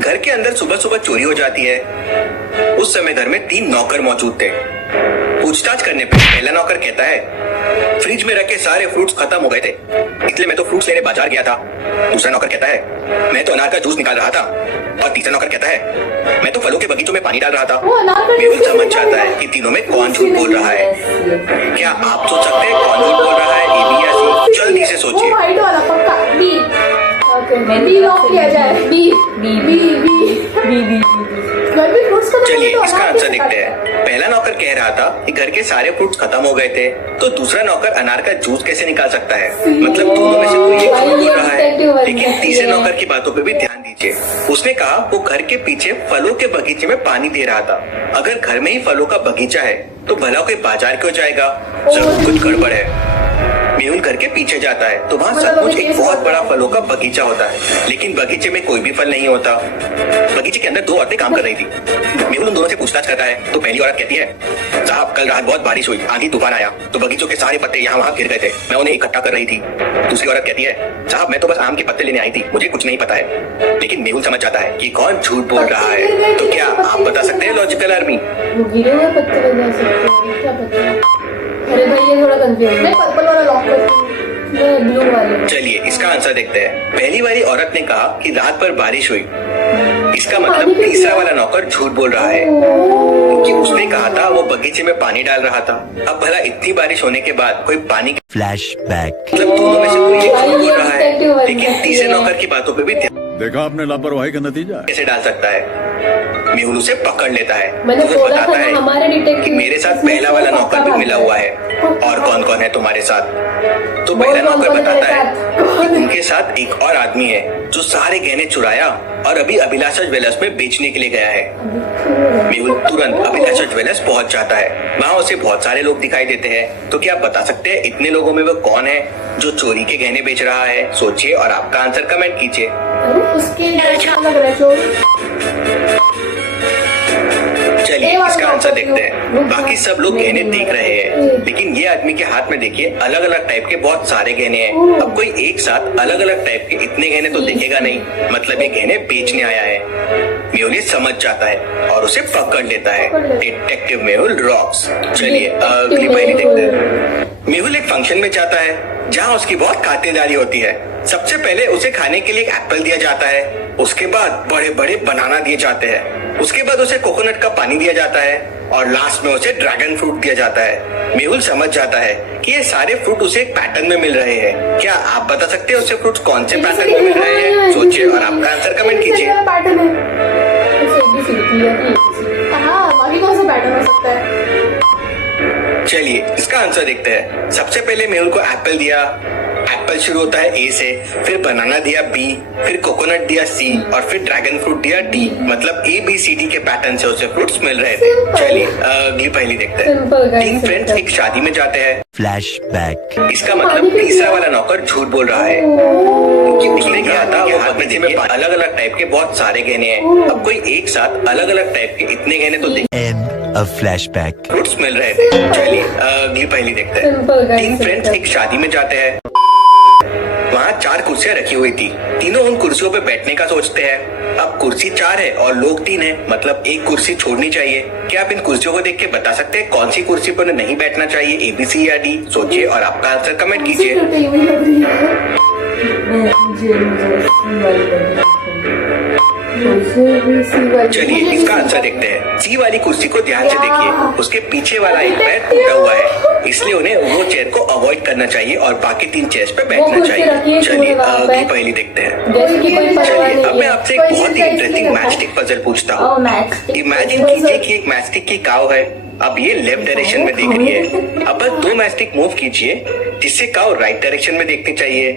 घर के अंदर सुबह सुबह चोरी हो जाती है। उस समय घर में 3 नौकर मौजूद थे। पूछताछ करने पे पहला नौकर कहता है, फ्रिज में रखे सारे फ्रूट्स खत्म हो गए थे, इसलिए मैं तो फ्रूट्स लेने बाजार गया था। दूसरा नौकर कहता है, मैं तो अनार का जूस निकाल रहा था। और तीसरा नौकर कहता है, मैं तो फलों के बगीचों में पानी डाल रहा था। मेहुल समझ जाता है कि तीनों में कौन झूठ बोल रहा है। क्या आप सोच सकते हैं कौन झूठ बोल रहा है, ए, बी या सी? जल्दी से सोचिए। बी लॉक किया जाए। चलिए इसका आंसर देखते हैं। पहला नौकर कह रहा था कि घर के सारे फ्रूट्स खत्म हो गए थे, तो दूसरा नौकर अनार का जूस कैसे निकाल सकता है? मतलब दोनों में से कोई एक झूठ बोल रहा है। लेकिन तीसरे नौकर की बातों पे भी ध्यान दीजिए। उसने कहा वो घर के पीछे फलों के बगीचे में पानी दे रहा था। अगर घर में ही फलों का बगीचा है तो भला कोई बाजार क्यों जाएगा? जरूर कुछ गड़बड़ है। मेहुल घर के पीछे जाता है तो वहाँ सचमुच एक बहुत बड़ा फलों का बगीचा होता है, लेकिन बगीचे में कोई भी फल नहीं होता। बगीचे के अंदर 2 औरतें काम कर रही थी। मेहुल उन दोनों से पूछताछ करता है तो पहली औरत कहती है, साहब कल रात बहुत बारिश हुई, आंधी तूफान आया तो बगीचों के सारे पत्ते यहाँ वहाँ गिर गए थे, मैं उन्हें इकट्ठा कर रही थी। दूसरी औरत कहती है, साहब मैं तो बस आम के पत्ते लेने आई थी, मुझे कुछ नहीं पता है। लेकिन मेहुल समझ जाता है कि कौन झूठ बोल रहा है। तो क्या आप बता सकते हैं लॉजिकल आर्मी? गिरे हुए पत्ते बता सकते हैं, क्या पता। अरे भाई ये थोड़ा कंफ्यूज। मैं पर्पल वाला लॉक करती हूँ, मैं ब्लू वाले। चलिए इसका आंसर देखते हैं। पहली वाली औरत ने कहा कि रात भर बारिश हुई। इसका मतलब तीसरा वाला नौकर झूठ बोल रहा है, क्योंकि उसने कहा था वो बगीचे में पानी डाल रहा था। अब भला इतनी बारिश होने के बाद कोई पानी फ्लैशबैक। मतलब दोनों में से कोई एक झूठ बोल रहा है। लेकिन तीसरे नौकर की बातों पे भी ध्यान देखा आपने लापरवाही का नतीजा कैसे डाल सकता है। मेहुल उसे पकड़ लेता है। मैंने वो बोला था बताता ना, हमारे है डिटेक्टिव कि मेरे साथ पहला वाला नौकर भी मिला हुआ है। और कौन कौन है तुम्हारे साथ? तो पहला नौकर बताता है कि उनके साथ एक और आदमी है जो सारे गहने चुराया और अभी अभिलाषा ज्वेलर्स में बेचने के लिए गया है। मेहुल तुरंत अभिलाषा ज्वेलर्स पहुंच जाता है। वहाँ उसे बहुत सारे लोग दिखाई देते हैं। तो क्या आप बता सकते हैं इतने लोगों में वो कौन है जो चोरी के गहने बेच रहा है? सोचिए और आपका आंसर कमेंट कीजिए। उसके लिए अच्छा लग रहा है चोर। चलिए इसका आंसर देखते हैं। बाकी सब लोग गहने देख रहे हैं, लेकिन ये आदमी के हाथ में देखिए अलग अलग टाइप के बहुत सारे गहने हैं। अब कोई एक साथ अलग अलग टाइप के इतने गहने तो देखेगा नहीं, मतलब ये गहने बेचने आया है। मेहुल समझ जाता है और उसे पकड़ लेता है। Detective Mehul rocks. चलिए अगली पहेली देखते हैं। मेहुल एक फंक्शन में जाता है जहाँ उसकी बहुत खातिरदारी होती है। सबसे पहले उसे खाने के लिए एक एप्पल दिया जाता है, उसके बाद बड़े बड़े बनाना दिए जाते हैं, उसके बाद उसे कोकोनट का पानी दिया जाता है और लास्ट में उसे ड्रैगन फ्रूट दिया जाता है। मेहुल समझ जाता है कि ये सारे फ्रूट उसे एक पैटर्न में मिल रहे हैं। क्या आप बता सकते हैं उसे फ्रूट कौन से पैटर्न में मिल रहे हैं? सोचिए और आपका आंसर कमेंट कीजिए। हाँ, बाकी कौन सा पैटर्न हो सकता है? चलिए इसका आंसर देखते हैं। सबसे पहले मेहुल को एप्पल दिया। एप्पल शुरू होता है ए से, फिर बनाना दिया बी, फिर कोकोनट दिया सी और फिर ड्रैगन फ्रूट दिया डी। मतलब ए बी सी डी के पैटर्न से उसे फ्रूट्स मिल रहे थे। चलिए अगली पहेली देखते हैं। 3 फ्रेंड्स एक शादी में जाते हैं। फ्लैशबैक। इसका मतलब तीसरा वाला नौकर झूठ बोल रहा है, क्योंकि उसने कहा था वो बगीचे में अलग अलग टाइप के बहुत सारे गहने हैं। अब कोई एक साथ अलग अलग टाइप के इतने गहने तो End of flashback. फ्रूट्स मिल रहे थे। चलिए अगली पहेली देखते हैं। 3 फ्रेंड्स एक शादी में जाते हैं। वहाँ 4 कुर्सियाँ रखी हुई थी। तीनों उन कुर्सियों पे बैठने का सोचते हैं। अब कुर्सी 4 है और लोग 3 है, मतलब एक कुर्सी छोड़नी चाहिए। क्या आप इन कुर्सियों को देख के बता सकते हैं कौन सी कुर्सी पर नहीं बैठना चाहिए, ए बी सी या डी? सोचिए और आपका आंसर कमेंट कीजिए। चलिए इसका आंसर देखते हैं। सी वाली कुर्सी को ध्यान से देखिए, उसके पीछे वाला एक पैर टूटा हुआ है, इसलिए उन्हें वो चेयर को अवॉइड करना चाहिए और बाकी 3 चेयर्स पे बैठना चाहिए। चलिए अगली पहेली देखते हैं। चलिए अब मैं आपसे एक बहुत ही इंटरेस्टिंग मैचस्टिक पजल पूछता हूँ। इमेजिन कीजिए कि एक मैचस्टिक की काव है। अब ये लेफ्ट डायरेक्शन में देख रही है। अब बस 2 मैचस्टिक मूव कीजिए जिससे काव राइट डायरेक्शन में देखनी चाहिए।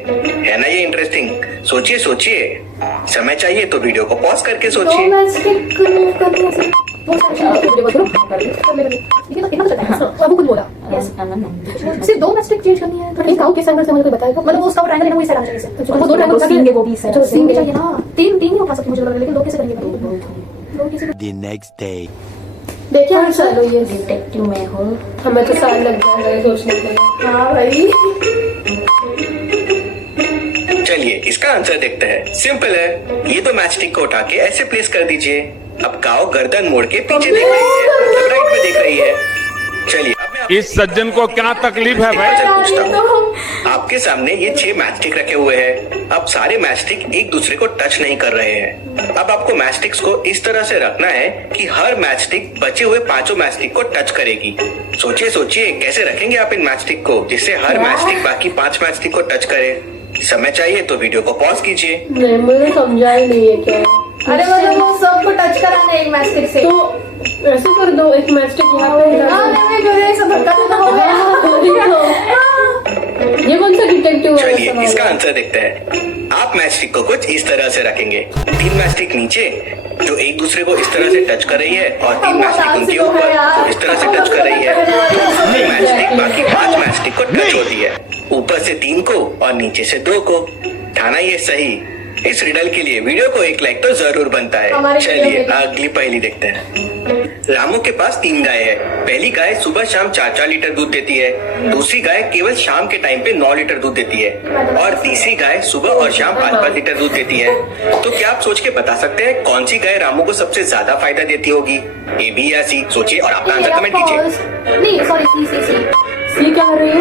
है ना ये इंटरेस्टिंग? सोचिए सोचिए, समय चाहिए तो वीडियो को पॉज करके सोचिए। वो वीडियो को शुरू कर दी लेकिन इतना चलता है अब वो कुछ बोला सिर्फ 2 मैस्टिक चेंज करनी है तो एक आओ किस एंगल से मुझे कोई बताएगा मतलब वो उसका ट्रायंगल है ना वो इस साइड आना चाहिए वो 2 ट्रायंगल सीन वो भी इस साइड सीन चाहिए ना 3 नहीं उठा सकती मुझे लग रहा है लेकिन 2 कैसे करेंगे 2 कैसे The next day. देखिए हर साल हुई है डिटेक्टिव में हो हमें तो साल लग जाएगा सोचने के लिए हाँ भाई चलिए इसका आंसर देखते हैं। सिंपल है, ये तो मैचस्टिक को उठा के ऐसे प्लेस कर दीजिए। अब काओ गर्दन मोड़ के पीछे देख रही है, मतलब राइट में देख रही है। चलिए अब मैं इस सज्जन को क्या तकलीफ है भाई? पजल पूछता हूँ। आपके सामने ये 6 मैचस्टिक रखे हुए हैं। अब सारे मैचस्टिक एक दूसरे को टच नहीं कर रहे हैं। अब आपको मैचस्टिक्स को इस तरह से रखना है कि हर मैचस्टिक बचे हुए 5 मैचस्टिक को टच करेगी। सोचिए कैसे रखेंगे आप इन मैचस्टिक को जिससे हर मैचस्टिक बाकी 5 मैचस्टिक को टच करे। समय चाहिए तो वीडियो को पॉज कीजिए। नहीं मुझे समझा ही नहीं है क्या है अरे मतलब वो सबको टच कराना है एक मैस्टिक से तो ऐसे कर दो एक मैस्टिक यहाँ पे नहीं जो है सब धक्का देना हो गया ये कौन सा डिटेक्टिव है चलिए इसका आंसर देखते हैं। आप मैचस्टिक को कुछ इस तरह से रखेंगे, 3 मैचस्टिक नीचे जो एक दूसरे को इस तरह से टच कर रही है और 3 मैचस्टिक उनके ऊपर जो इस तरह से टच कर रही है। तो हर मैचस्टिक बाकी 5 मैचस्टिक को टच होती है, ऊपर से 3 को और नीचे से 2 को। था ना ये सही? इस रिडल के लिए वीडियो को 1 लाइक तो जरूर बनता है। चलिए अगली पहेली देखते हैं। रामू के पास 3 गाय है। पहली गाय सुबह शाम 4-4 लीटर दूध देती है, दूसरी गाय केवल शाम के टाइम पे 9 लीटर दूध देती है और तीसरी गाय सुबह और शाम 5-5 लीटर दूध देती है। तो क्या आप सोच के बता सकते हैं कौन सी गाय रामू को सबसे ज्यादा फायदा देती होगी? ए, बी या सी? सोचिए और अपना आंसर कमेंट कीजिए। नहीं सॉरी सी क्या कर रही है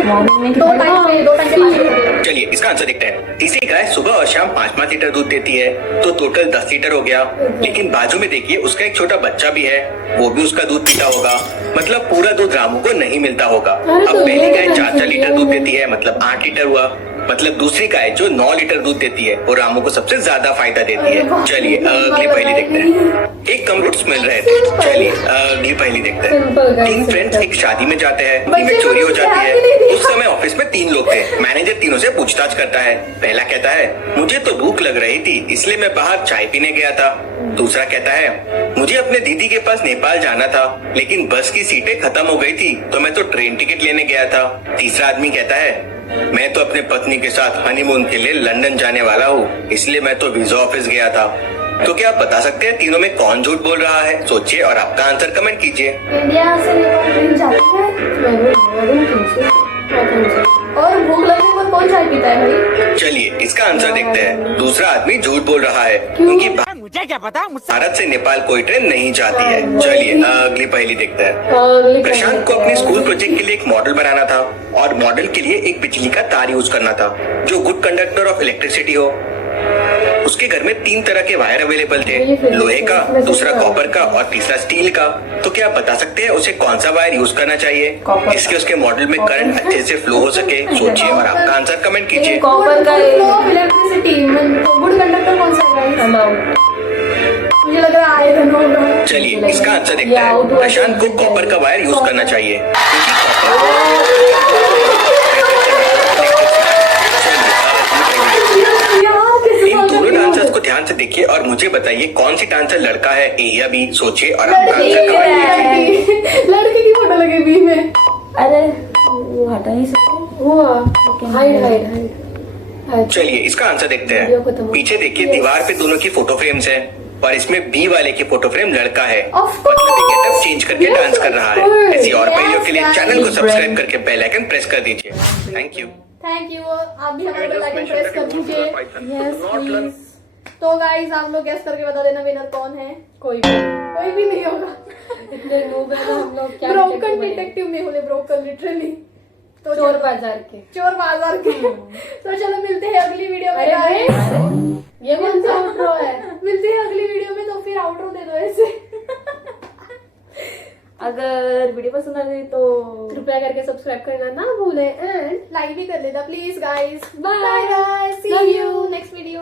2 टाइम पे चलिए इसका आंसर देखते हैं। तीसरी गाय सुबह और शाम 5-5 लीटर दूध देती है तो टोटल 10 लीटर हो गया। लेकिन बाजू में देखिए उसका एक छोटा बच्चा भी है, वो भी उसका दूध पीता होगा, मतलब पूरा दूध रामू को नहीं मिलता होगा। अब पहली गाय 4-4 लीटर दूध देती है, मतलब 8 लीटर हुआ। मतलब दूसरी गाय जो 9 लीटर दूध देती है वो रामू को सबसे ज्यादा फायदा देती है। चलिए अगली पहेली देखते हैं। एक कम रूट्स मिल रहे थे। चलिए अगली पहेली देखते हैं। 3 फ्रेंड्स एक शादी में जाते हैं, में चोरी हो जाती है। उस समय ऑफिस में 3 लोग थे। मैनेजर तीनों से पूछताछ करता है। पहला कहता है मुझे तो भूख लग रही थी इसलिए मैं बाहर चाय पीने गया था। दूसरा कहता है मुझे अपने दीदी के पास नेपाल जाना था लेकिन बस की सीटें खत्म हो गई थी तो मैं तो ट्रेन टिकट लेने गया था। तीसरा आदमी कहता है मैं तो अपने पत्नी के साथ हनीमून के लिए लंदन जाने वाला हूँ इसलिए मैं तो वीजा ऑफिस गया था। तो क्या आप बता सकते हैं तीनों में कौन झूठ बोल रहा है? सोचिए और आपका आंसर कमेंट कीजिए। इंडिया से नेपाल ट्रेन जाती है और भूख लगने पर कौन चाय पीता है भाई? चलिए इसका आंसर देखते हैं। दूसरा आदमी झूठ बोल रहा है क्योंकि मुझे क्या पता? भारत से नेपाल कोई ट्रेन नहीं जाती है। चलिए अगली पहेली देखते हैं। प्रशांत को अपने स्कूल प्रोजेक्ट के लिए एक मॉडल बनाना था और मॉडल के लिए एक बिजली का तार यूज करना था जो गुड कंडक्टर ऑफ इलेक्ट्रिसिटी हो। उसके घर में 3 तरह के वायर अवेलेबल थे, लोहे का, दूसरा कॉपर का और तीसरा स्टील का। तो क्या आप बता सकते हैं उसे कौन सा वायर यूज करना चाहिए इसके उसके मॉडल में करंट अच्छे से फ्लो हो सके? सोचिए और आपका आंसर कमेंट कीजिए। कॉपर का इलेक्ट्रिसिटी गुड कंडक्टर कौन सा है? मुझे लग रहा है चलिए इसका आंसर देखते हैं। प्रशांत को कॉपर का वायर यूज करना चाहिए इन दोनों आंसर्स को ध्यान से देखिए और मुझे बताइए कौन सी डांसर लड़का है, ए या बी? सोचिए और आपका आंसर कमेंट कीजिए। लड़के की फोटो लगी बी में अरे वो हटा नहीं सकते वो हाइड चलिए इसका आंसर देखते हैं। पीछे देखिए दीवार पे दोनों की फोटो फ्रेम्स हैं और इसमें बी वाले की फोटो फ्रेम लड़का है, मतलब गेटअप चेंज करके डांस कर रहा है। ऐसी और पहेलियों के लिए चैनल को सब्सक्राइब करके बेल आइकन प्रेस कर दीजिए। Thank you. आप भी हमारे बेल आइकन प्रेस कर दीजिए। Yes please. तो गाइस आप लोग गेस करके बता देना विनर कौन है। कोई भी नहीं होगा। इतने नूब हैं तो हम लोग क्या ब्रोकन डिटेक्टिव में होले ब्रोकन लिटरली तो चोर बाजार के तो चलो मिलते हैं अगली वीडियो में गाइस। ये कौन सा आउटरो है? मिलते हैं अगली वीडियो में तो फिर आउटरो दे दो ऐसे। अगर वीडियो पसंद आ गई तो कृपया करके सब्सक्राइब करना ना भूलें एंड लाइक भी कर लेना please guys. Bye. Bye guys, see Love you you. Next video.